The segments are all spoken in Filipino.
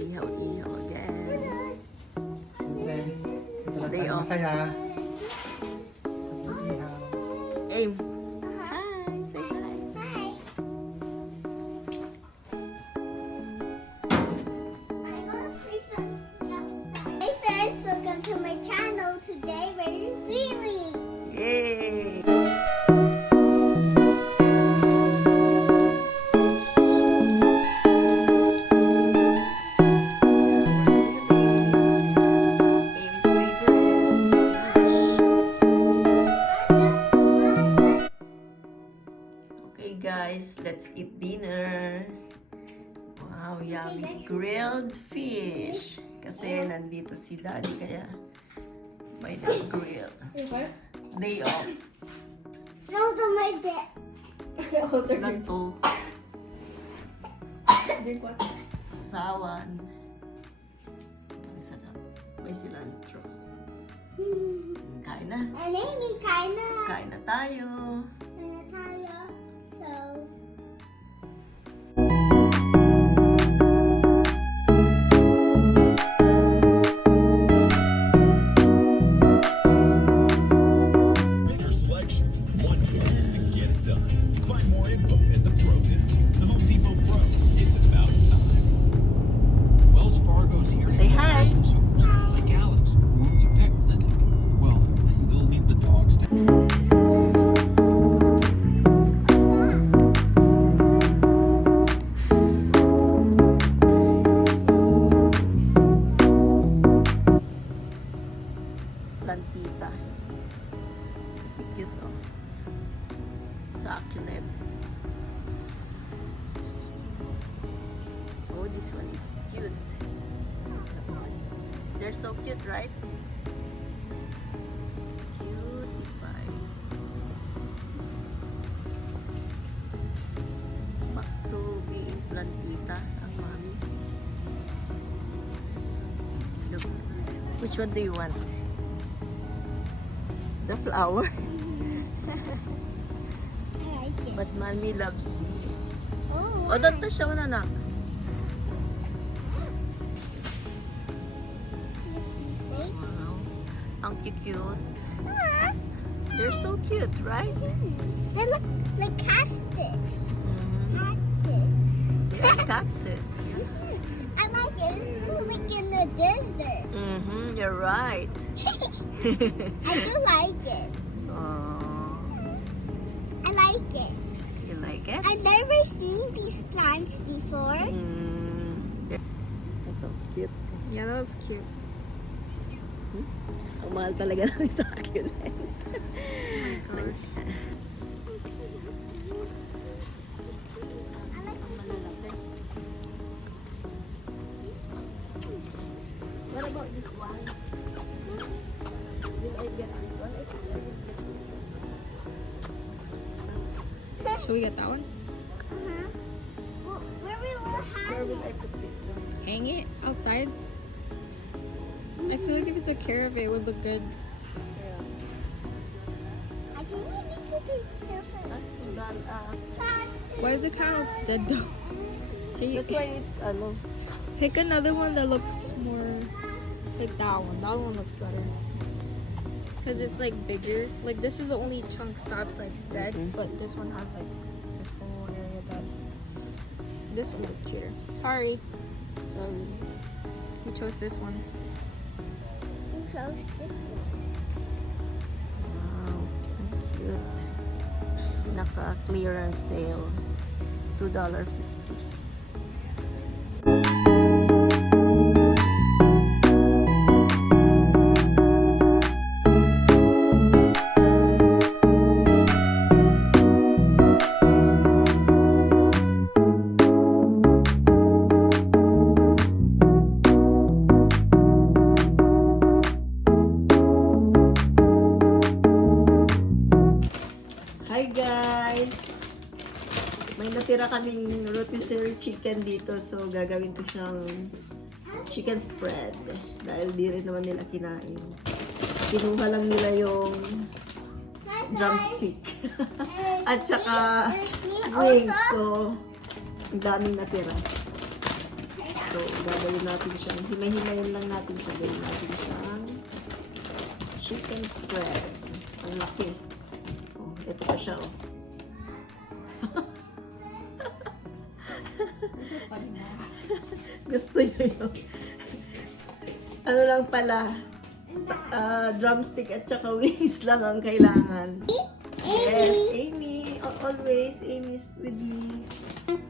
Ihaw-ihaw again. Siyempre, ito lang Day tayo off. masaya. Aim. Hi, say hi. Hi. I'm gonna play some. Hey friends, welcome to my channel. Today we're reeling. Yay! Amy's favorite dish. Okay guys, let's eat dinner. Wow, yummy grilled fish. Kasi nandito si Daddy kaya may nag-grill. Day off. Those are my dad. Plato. Sausawan. Ang sarap. May cilantro. Kain na. And Amy kinda. Kain na tayo. So. Bigger selection, one place to get it done. Find more info at the Pro Desk. The Home Depot Pro. It's about time. Wells Fargo's here Say for hi. business owners, like Alex, who owns a pet clinic. Well, they'll leave the dogs down. Plantita. Cute oh. Succulent. Oh, this one is cute. They're so cute, right? Cutie pie. Back to being plantita, ang mommy. Look. Which one do you want? The flower. I like it. But mommy loves these. Oh. O, doon to siya anak. Wow. Ang cute. They're so cute, right? They look like cactus. Mhm. Cactus. Cactus. I like it. This is like in the desert. Mm-hmm, you're right. I do like it. Oh, I like it. you like it? I've never seen these plants before. Ito, cute. Yeah, that looks cute. Ang mahal talaga ng sa akin. I like What about this one? Will I get this one? I think I will get this one. Should we get that one? Where we will Where have will I put this one? Hang it outside? I feel like if it's a care of it, would look good. I think we need to be careful. That's too bad. Why is it kind of dead though? Can you That's why it's ano. pick another one that looks more like that one? That one looks better. Cause it's like bigger. Like this is the only chunks that's like dead, but this one has like this whole area that. This one is cuter. Sorry, Sorry. we chose this one. Too close this one. Wow, ang cute. Naka-clearance sale. $2.50. Hi guys! May natira kaming rotisserie chicken dito, so gagawin ko siyang chicken spread dahil di rin naman nila kinain. Kinuha lang nila yung drumstick at saka wings, so ang daming natira. So, gagawin natin siyang, himay-himayin lang natin siya. Gawin natin siyang chicken spread. Ang laki. Oh, ito pa siya, oh. Gusto niyo yun. Ano lang pala, drumstick at saka wings lang ang kailangan. Yes, Amy. Always, Amy's with me.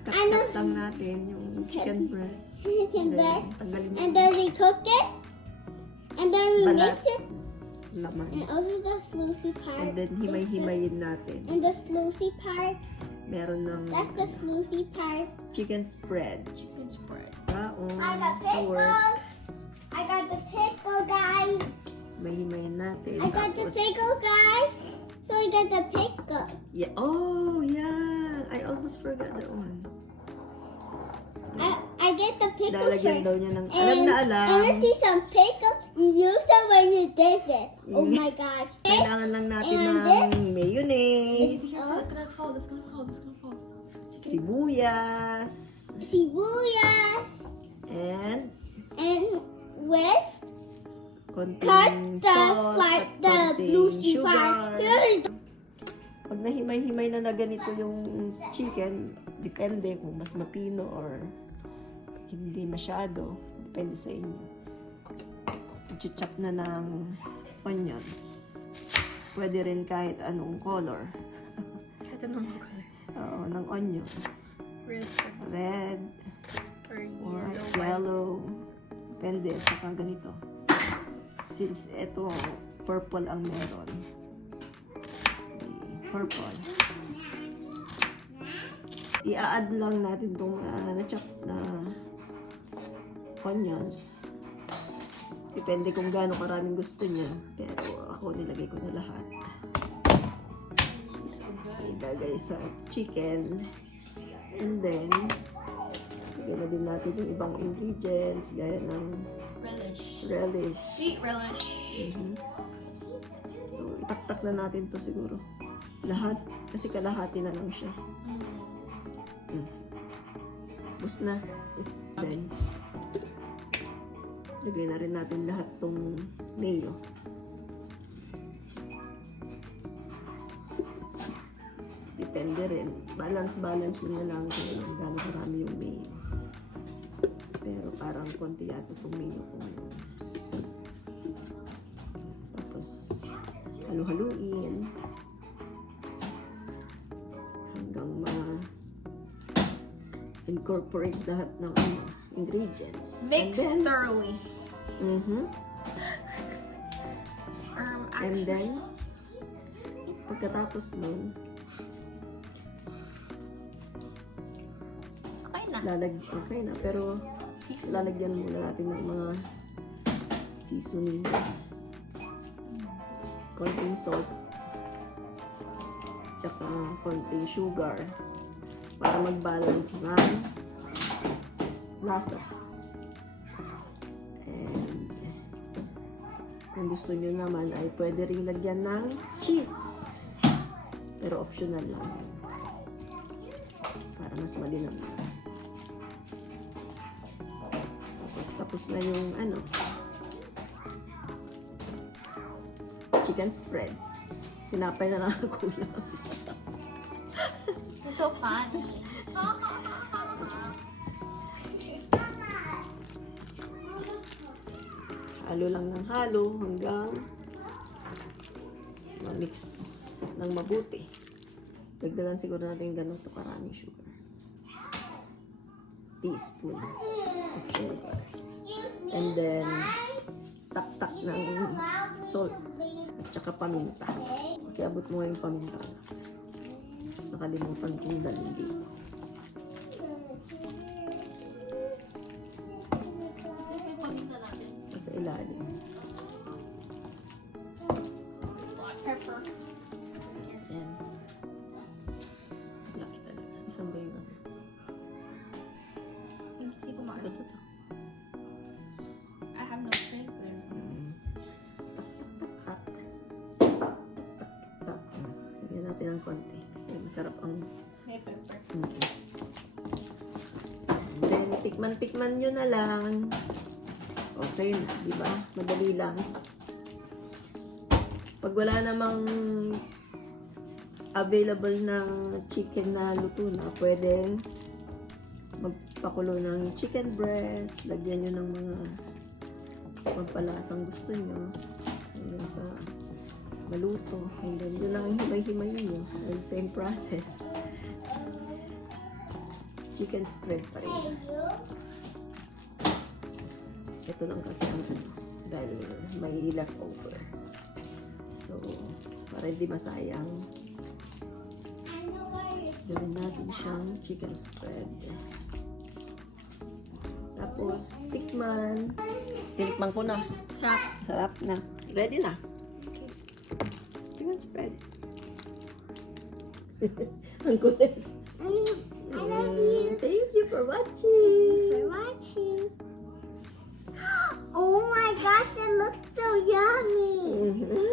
Cut lang natin yung chicken breast. Chicken Then, breast. tanggalin mo And then we cook it. And then we Balat. mix it. laman. And also the sluicy part. And then himay-himayin natin. And the sluicy part. Meron ng That's the sluicy part. chicken spread. Chicken spread. Baon I got sa work. pickle. I got the pickle, guys. Mahimayin natin. I got the Tapos- pickle, guys. So we got the pickle. Yeah. Oh, yeah. I almost forgot that one. I get the pickle Lalagyan shirt. daw niya ng alam na alam. And let's see some pickle. You use them when you did it. Oh Mm. my gosh. Kailangan lang natin And ng this? mayonnaise, That's gonna fall. That's gonna fall. That's gonna fall. sibuyas, Sibuyas. and With konting cut the salt like at the konting blue sugar. part. Pag nahimay-himay na ganito yung chicken, depende kung mas mapino or hindi masyado. Depende sa inyo. I-chop na ng onions. Pwede rin kahit anong color. Kahit anong color. Oo, ng onion. Red Red or or yellow. yellow. Depende. Saka ganito. Since ito, purple ang meron. Purple. I-add lang natin itong na-chop na onions. Depende kung gaano karaming gusto niya. Pero ako nilagay ko na lahat. Ilagay sa chicken. And then, lagyan na din natin yung ibang ingredients gaya ng Relish. relish. Sweet relish. Mhm. So, itaktak na natin to siguro. Lahat. Kasi kalahati na lang siya. Bus na. Then, lagay na rin natin lahat tong mayo. Depende rin. Balance yun na lang kung gaano karami yung mayo. Pero parang konti yata itong mayo ko ngayon. Tapos, halu-haluin. Hanggang incorporate lahat ng ingredients. Mix And then, thoroughly. mhm. And Actually, then, pagkatapos nun, okay na. okay na, pero lalagyan muna natin ng mga seasoning. Konting salt, tsaka konting sugar para mag-balance ng lasa. And kung gusto nyo naman ay pwede rin lagyan ng cheese. Pero optional lang yun. Para mas malinamnam. Tapos na yung chicken spread. Tinapay na lang ako lang. It's so funny. Halo lang ng halo hanggang ma-mix ng mabuti. Dagdagan siguro natin ganito karaming sugar. Teaspoon of sugar. And then, tak-tak ng salt at saka paminta. Okay, abot mo yung paminta. Nakalimutan kong dalhin dito. Sa ilalim. Pepper. Ayan. Laki talaga. Saan ba yung ano? Hindi ko Ano maalam. to? I have no faith there. Tak. Lagyan natin ng konti. Kasi masarap ang May pepper. then, Tikman-tikman nyo na lang. Okay na, di ba? Madali lang. Pag wala namang available na chicken na luto na, pwedeng magpakulo ng chicken breast, lagyan nyo ng mga pampalasang gusto nyo hanggang sa maluto. And then, yun lang ang himay-himayin nyo. And same process. Chicken spread pa rin. Ito lang kasi ang ano, dahil may leftover. So, para hindi masayang, gawin natin siyang chicken spread. Tapos, tikman. Tinikman ko na. Sarap. Sarap na. Ready na. Chicken spread. Ang kulit. I love you Thank you for watching. for watching. Oh my gosh, it looks so yummy. Mhm.